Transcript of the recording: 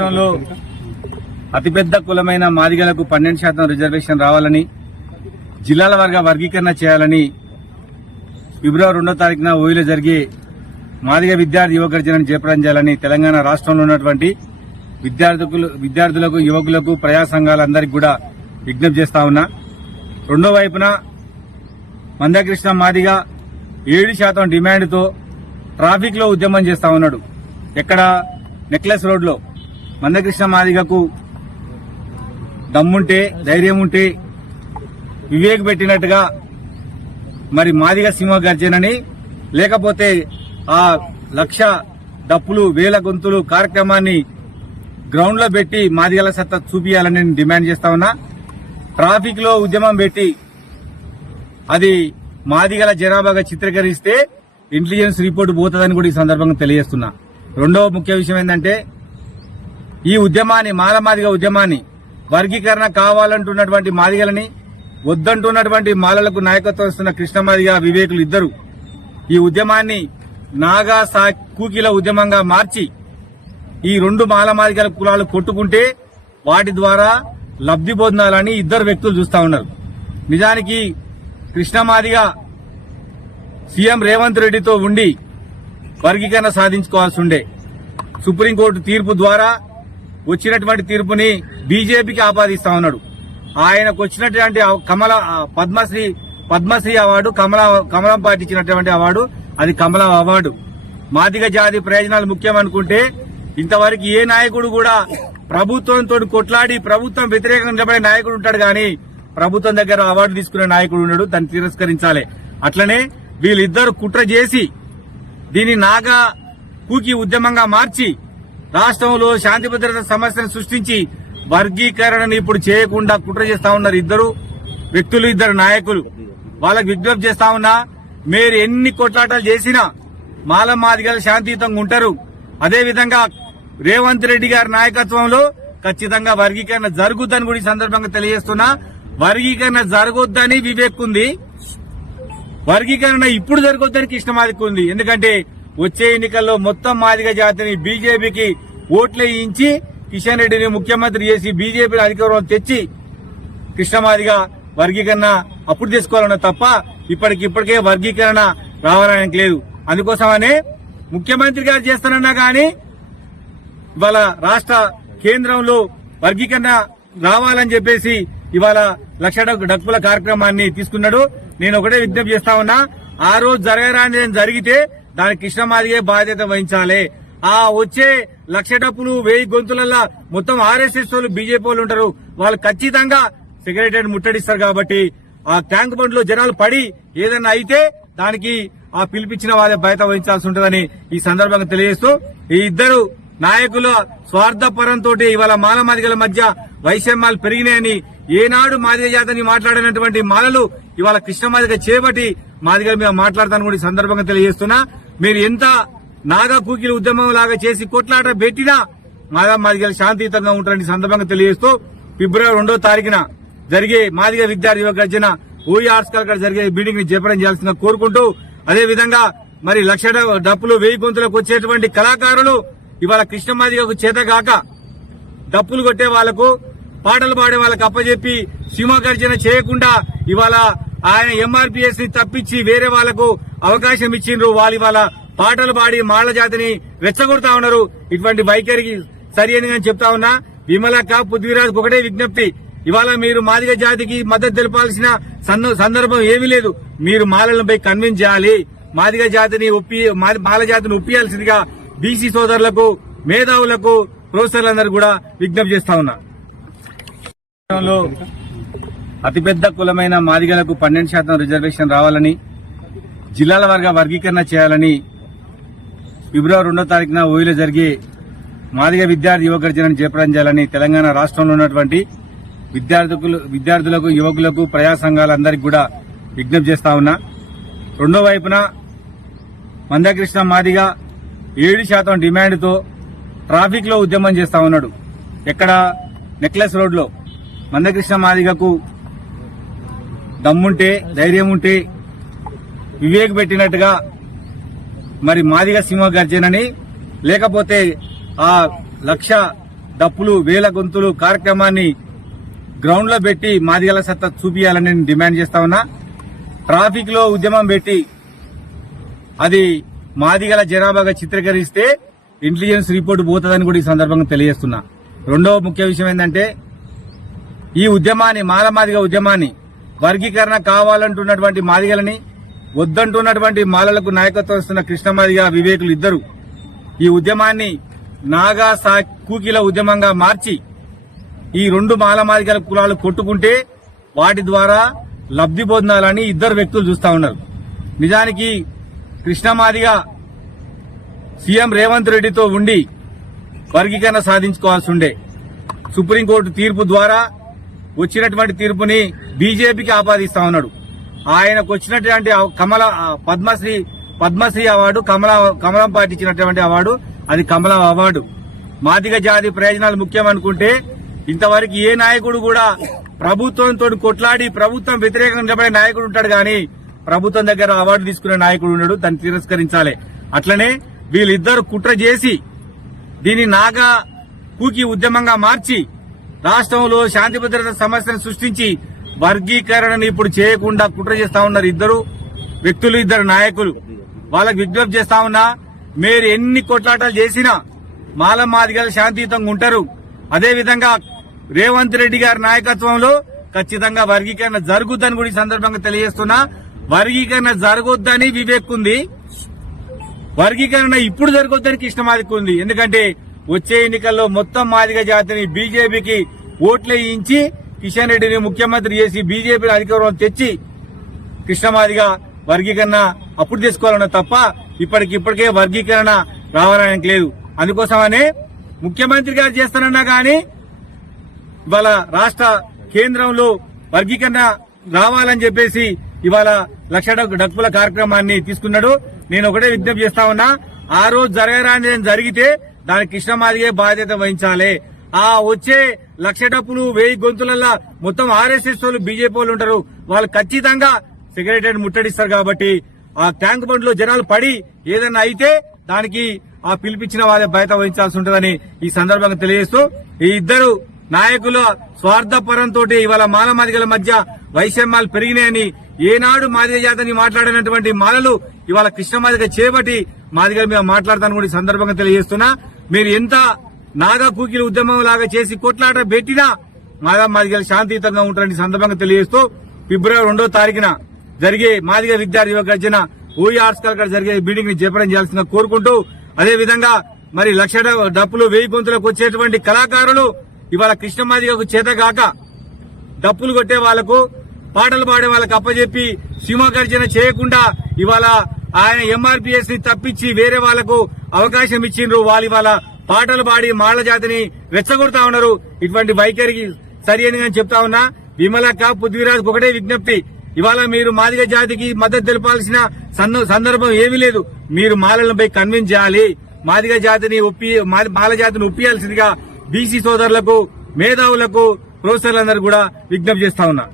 రాష్ట్రంలో అతిపెద్ద కులమైన మాదిగలకు 12% రిజర్వేషన్ రావాలని, జిల్లాల వారీగా వర్గీకరణ చేయాలని ఫిబ్రవరి 2వ తారీఖున ఓయిలో జరిగే మాదిగ విద్యార్థి యువ గర్జనను జయప్రదం చేయాలని తెలంగాణ రాష్ట్రంలో ఉన్నటువంటి విద్యార్థులకు, యువకులకు, ప్రజా సంఘాలందరికీ కూడా విజ్ఞప్తి చేస్తా ఉన్నా. రెండో వైపున మందకృష్ణ మాదిగ 7% డిమాండ్తో ట్రాఫిక్ లో ఉద్యమం చేస్తా ఉన్నాడు. ఎక్కడ? నెక్లెస్ రోడ్ లో. మందకృష్ణ మాదిగకు దమ్ముంటే, ధైర్యం ఉంటే వివేక్ పెట్టినట్టుగా మరి మాదిగ సింహ గర్జనని, లేకపోతే ఆ 1,00,000 డప్పులు, 1000 గొంతులు కార్యక్రమాన్ని గ్రౌండ్ లో పెట్టి మాదిగల సత్తా చూపియాలని నేను డిమాండ్ చేస్తా ఉన్నా. ట్రాఫిక్ లో ఉద్యమం పెట్టి అది మాదిగల జనాభాగా చిత్రీకరిస్తే ఇంటెలిజెన్స్ రిపోర్ట్ పోతుందని కూడా ఈ సందర్భంగా తెలియజేస్తున్నా. రెండవ ముఖ్య విషయం ఏంటంటే, ఈ ఉద్యమాన్ని, మాదిగ ఉద్యమాన్ని వర్గీకరణ కావాలంటున్నటువంటి మాదిగలని, వద్దంటున్నటువంటి మాలలకు నాయకత్వం ఇస్తున్న కృష్ణ మాదిగ, వివేకులు ఇద్దరు ఈ ఉద్యమాన్ని నాగా కూకీల ఉద్యమంగా మార్చి ఈ రెండు మాదిగల కులాలు కొట్టుకుంటే వాటి ద్వారా లబ్ధి పొందాలని ఇద్దరు వ్యక్తులు చూస్తా ఉన్నారు. నిజానికి కృష్ణ మాదిగ సీఎం రేవంత్ రెడ్డితో ఉండి వర్గీకరణ సాధించుకోవాల్సి ఉండే. సుప్రీంకోర్టు తీర్పు ద్వారా వచ్చినటువంటి తీర్పుని బీజేపీకి ఆపాదిస్తా ఉన్నాడు. ఆయనకు వచ్చినటువంటి పద్మశ్రీ అవార్డు కమలం పార్టీ ఇచ్చినటువంటి అవార్డు, అది కమలం అవార్డు. మాదిగ జాతి ప్రయోజనాలు ముఖ్యమనుకుంటే ఇంతవరకు ఏ నాయకుడు కూడా ప్రభుత్వంతో కొట్లాడి ప్రభుత్వం వ్యతిరేకంగా నిలబడే నాయకుడు ఉంటాడు కానీ ప్రభుత్వం దగ్గర అవార్డు తీసుకునే నాయకుడు ఉన్నాడు. దాన్ని తిరస్కరించాలి. అట్లనే వీళ్ళిద్దరు కుట్ర చేసి దీన్ని నాగా కూకి ఉద్యమంగా మార్చి రాష్ట్రంలో శాంతి భద్రత సమస్యను సృష్టించి వర్గీకరణను ఇప్పుడు చేయకుండా కుట్ర చేస్తా ఉన్నారు ఇద్దరు వ్యక్తులు, ఇద్దరు నాయకులు. వాళ్ళకు విజ్ఞప్తి చేస్తా ఉన్నా, మీరు ఎన్ని కొట్లాటాలు చేసినా మాదిగలు శాంతియుతంగా ఉంటారు. అదేవిధంగా రేవంత్ రెడ్డి గారి నాయకత్వంలో ఖచ్చితంగా వర్గీకరణ జరుగుద్దని కూడా ఈ సందర్భంగా తెలియజేస్తున్నా. వర్గీకరణ జరగొద్దని వివేక్ ఉంది, వర్గీకరణ ఇప్పుడు జరగొద్దని కృష్ణ మాదిగ ఉంది. ఎందుకంటే వచ్చే ఎన్నికల్లో మొత్తం మాదిగ జాతిని బీజేపీకి ఓట్లు వేయించి కిషన్ రెడ్డిని ముఖ్యమంత్రి చేసి బీజేపీ అధికారం తెచ్చి కృష్ణ మాదిగ వర్గీకరణ అప్పుడు తీసుకోవాలన్నా తప్ప ఇప్పటికే వర్గీకరణ రావాలని లేదు. అందుకోసమనే ముఖ్యమంత్రి గారు చేస్తానన్నా గాని ఇవాళ రాష్ట్ర కేంద్రంలో వర్గీకరణ రావాలని చెప్పేసి ఇవాళ 1,00,000 డప్పుల కార్యక్రమాన్ని తీసుకున్నాడు. నేను ఒకటే విజ్ఞప్తి చేస్తా ఉన్నా, ఆ రోజు జరగరాని జరిగితే దానికి కృష్ణ మాదిగే బాధ్యత వహించాలి. ఆ వచ్చే 1,00,000 డప్పులు, 1000 గొంతులల్లా మొత్తం ఆర్ఎస్ఎస్ వాళ్ళు, బీజేపీ వాళ్ళు ఉంటారు. వాళ్ళు ఖచ్చితంగా సెక్రటరీ ముట్టడిస్తారు. కాబట్టి ఆ ట్యాంక్ బండ్ లో జనాలు పడి ఏదన్నా అయితే దానికి ఆ పిలిపించిన వాళ్ళ బాధ్యత వహించాల్సి ఉంటుందని ఈ సందర్భంగా తెలియజేస్తూ, ఈ ఇద్దరు నాయకుల స్వార్థపరంతో ఇవాళ మాదిగల మధ్య వైషమ్యాలు పెరిగినాయని, ఏనాడు మాదిగ జాతిని మాట్లాడినటువంటి మాలలు ఇవాళ కృష్ణ మాదిగ చేపట్టి మాదిగల మీద మాట్లాడతాను కూడా ఈ సందర్భంగా తెలియజేస్తున్నా. మీరు ఎంత నాగా కూకిల ఉద్యమం లాగా చేసి కొట్లాట పెట్టినా మాదిగలు శాంతియుతంగా ఉంటారని సందర్భంగా తెలియజేస్తూ, ఫిబ్రవరి 2వ తారీఖున జరిగే మాదిగ విద్యార్థి యువ గర్జన ఓయి ఆర్ట్స్ కాలేజ్ జరిగే మీటింగ్ ని జయప్రదం చేయాల్సిందిగా కోరుకుంటూ, అదేవిధంగా మరి 1,00,000 డప్పులు, 1000 గొంతులకు వచ్చేటువంటి కళాకారులు ఇవాళ కృష్ణ మాదిగకు చేతగాక డప్పులు కొట్టే వాళ్లకు, పాటలు పాడే వాళ్ళకు అప్పచెప్పి సింహ గర్జన చేయకుండా ఇవాళ ఆయన ఎంఆర్పీఎస్ ని తప్పించి వేరే వాళ్లకు అవకాశం ఇచ్చిండ్రు. వాళ్ళు ఇవాళ పాటలు పాడి మాళ్ల జాతిని రెచ్చగొడతా ఉన్నారు. ఇటువంటి వైఖరికి సరి అని చెప్తా ఉన్నా. విమలక్క, పృథ్వీరాజ్ ఒకటే విజ్ఞప్తి, ఇవాళ మీరు మాదిగ జాతికి మద్దతు తెలపాల్సిన సందర్భం ఏమీ లేదు. మీరు మాలలను పోయి కన్విన్స్ చేయాలి. మాదిగ జాతిని మాల జాతిని ఒప్పియాల్సిందిగా బీసీ సోదరులకు, మేధావులకు, ప్రొఫెసర్లందరూ కూడా విజ్ఞప్తి చేస్తా ఉన్నా. రాష్ట్రంలో అతిపెద్ద కులమైన మాదిగలకు 12% రిజర్వేషన్ రావాలని, జిల్లాల వారీగా వర్గీకరణ చేయాలని ఫిబ్రవరి 2వ తారీఖున ఓయిలో జరిగే మాదిగ విద్యార్థి యువ గర్జనను జయప్రదం చేయాలని తెలంగాణ రాష్ట్రంలో ఉన్నటువంటి విద్యార్థులకు, యువకులకు, ప్రజా సంఘాలందరికీ కూడా విజ్ఞప్తి చేస్తా ఉన్నా. రెండో వైపున మందకృష్ణ మాదిగ 7% డిమాండ్తో ట్రాఫిక్ లో ఉద్యమం చేస్తా ఉన్నాడు. ఎక్కడ? నెక్లెస్ రోడ్ లో. మందకృష్ణ మాదిగకు దమ్ముంటే, ధైర్యం ఉంటే వివేక్ పెట్టినట్టుగా మరి మాదిగ సింహ గర్జనని, లేకపోతే ఆ 1,00,000 డప్పులు వేల గొంతులు కార్యక్రమాన్ని గ్రౌండ్ లో పెట్టి మాదిగల సత్తా చూపియాలని నేను డిమాండ్ చేస్తా ఉన్నా. ట్రాఫిక్ లో ఉద్యమం పెట్టి అది మాదిగల జనాభాగా చిత్రీకరిస్తే ఇంటెలిజెన్స్ రిపోర్ట్ పోతుందని కూడా ఈ సందర్భంగా తెలియజేస్తున్నా. రెండవ ముఖ్య విషయం ఏంటంటే ఈ ఉద్యమాన్ని మాదిగ ఉద్యమాన్ని వర్గీకరణ కావాలంటున్నటువంటి మాదిగలని వద్దంటున్నటువంటి మాలలకు నాయకత్వం ఇస్తున్న కృష్ణమాదిగ వివేకులు ఇద్దరు ఈ ఉద్యమాన్ని నాగా కూకిల ఉద్యమంగా మార్చి ఈ రెండు మాదిగల కులాలు కొట్టుకుంటే వాటి ద్వారా లబ్ధి పొందాలని ఇద్దరు వ్యక్తులు చూస్తా ఉన్నారు. నిజానికి కృష్ణమాదిగ సీఎం రేవంత్ రెడ్డితో ఉండి వర్గీకరణ సాధించుకోవాల్సి ఉండే. సుప్రీంకోర్టు తీర్పు ద్వారా వచ్చినటువంటి తీర్పుని బీజేపీకి ఆపాదిస్తా ఉన్నాడు. ఆయనకు వచ్చినటువంటి పద్మశ్రీ అవార్డు కమలం పార్టీ ఇచ్చినటువంటి అవార్డు అది కమలం అవార్డు. మాదిగ జాతి ప్రయోజనాలు ముఖ్యమనుకుంటే ఇంతవరకు ఏ నాయకుడు కూడా ప్రభుత్వంతో కొట్లాడి ప్రభుత్వం వ్యతిరేకంగా నిలబడే నాయకుడు ఉంటాడు గాని ప్రభుత్వం దగ్గర అవార్డు తీసుకునే నాయకుడు ఉన్నాడు. దాన్ని తిరస్కరించాలి. అట్లనే వీళ్ళిద్దరు కుట్ర చేసి దీన్ని నాగా కూకి ఉద్యమంగా మార్చి రాష్ట్రంలో శాంతి భద్రత సమస్యను సృష్టించి వర్గీకరణను ఇప్పుడు చేయకుండా కుట్ర చేస్తా ఉన్నారు ఇద్దరు వ్యక్తులు, ఇద్దరు నాయకులు. వాళ్ళకు విజ్ఞప్తి చేస్తా ఉన్నా, మీరు ఎన్ని కొట్లాటాలు చేసినా మాదిగలు శాంతియుతంగా ఉంటారు. అదేవిధంగా రేవంత్ రెడ్డి గారి నాయకత్వంలో ఖచ్చితంగా వర్గీకరణ జరుగుద్దని కూడా ఈ సందర్భంగా తెలియజేస్తున్నా. వర్గీకరణ జరగొద్దని వివేక్ ఉంది, వర్గీకరణ ఇప్పుడు జరగొద్దని కృష్ణమాదికి ఉంది. ఎందుకంటే వచ్చే ఎన్నికల్లో మొత్తం మాదిగ జాతిని బీజేపీకి ఓట్లు వేయించి కిషన్ రెడ్డిని ముఖ్యమంత్రి చేసి బీజేపీ అధికారం తెచ్చి కృష్ణమాదిగ వర్గీకరణ అప్పుడు తీసుకోవాలన్నా తప్ప ఇప్పటికే వర్గీకరణ రావాలని లేదు. అందుకోసమనే ముఖ్యమంత్రి గారు చేస్తానన్నా గాని ఇవాళ రాష్ట్ర కేంద్రంలో వర్గీకరణ రావాలని చెప్పేసి ఇవాళ లక్ష డప్పుల కార్యక్రమాన్ని తీసుకున్నాడు. నేను ఒకటే విజ్ఞప్తి చేస్తా ఉన్నా, ఆ రోజు జరగరాని జరిగితే దానికి కృష్ణమాదిగే బాధ్యత వహించాలి. ఆ వచ్చే లక్ష డప్పులు 1000 గొంతులల్లా మొత్తం ఆర్ఎస్ఎస్ వాళ్ళు బీజేపీ వాళ్ళు ఉంటారు. వాళ్ళు ఖచ్చితంగా సెక్రటరీ ముట్టడిస్తారు. కాబట్టి ఆ ట్యాంక్ బండ్ లో జనాలు పడి ఏదన్నా అయితే దానికి ఆ పిలిపించిన వాళ్ళే బాధ్యత వహించాల్సి ఉంటుందని ఈ సందర్భంగా తెలియజేస్తూ ఈ ఇద్దరు నాయకుల స్వార్థపరంతో ఇవాళ మాదిగల మధ్య వైషమ్యాలు పెరిగినాయని ఏనాడు మాదిగ జాతిని మాట్లాడినటువంటి మాలలు ఇవాళ కృష్ణమాదిగ చేపట్టి మాదిగల మీద మాట్లాడతాను కూడా ఈ సందర్భంగా తెలియజేస్తున్నా. మీరు ఎంత నాగా కూకిల ఉద్యమం లాగా చేసి కొట్లాట పెట్టినా మాదిగలు శాంతియుతంగా ఉంటారని సందర్భంగా తెలియజేస్తూ ఫిబ్రవరి 2వ తారీఖున జరిగే మాదిగ విద్యార్థి యువ గర్జన ఓయి ఆర్ట్స్ కాలేజ్ జరిగే మీటింగ్ ని జయప్రదం చేయాల్సిందిగా కోరుకుంటూ అదేవిధంగా మరి లక్ష డప్పులు 1000 గొంతులకు వచ్చేటువంటి కళాకారులు ఇవాళ కృష్ణమాదిగకు చేతగాక డప్పులు కొట్టే వాళ్లకు పాటలు పాడే వాళ్ళకు అప్పచెప్పి సింహగర్జన చేయకుండా ఇవాళ ఆయన ఎంఆర్పీఎస్ ని తప్పించి వేరే వాళ్లకు అవకాశం ఇచ్చిండ్రు. వాళ్ళు ఇవాళ పాటలు పాడి మాళ్ల జాతిని రెచ్చగొడతా ఉన్నారు. ఇటువంటి వైఖరికి సరి అని చెప్తా ఉన్నా. విమలక్క పృథ్వీరాజ్ ఒకటే విజ్ఞప్తి, ఇవాళ మీరు మాదిగ జాతికి మద్దతు తెలపాల్సిన సందర్భం ఏమీ లేదు. మీరు మాలలను పోయి కన్విన్స్ చేయాలి. మాదిగ జాతిని మాల జాతిని ఒప్పియాల్సిందిగా బీసీ సోదరులకు మేధావులకు ప్రొఫెసర్లందరూ కూడా విజ్ఞప్తి చేస్తా ఉన్నా.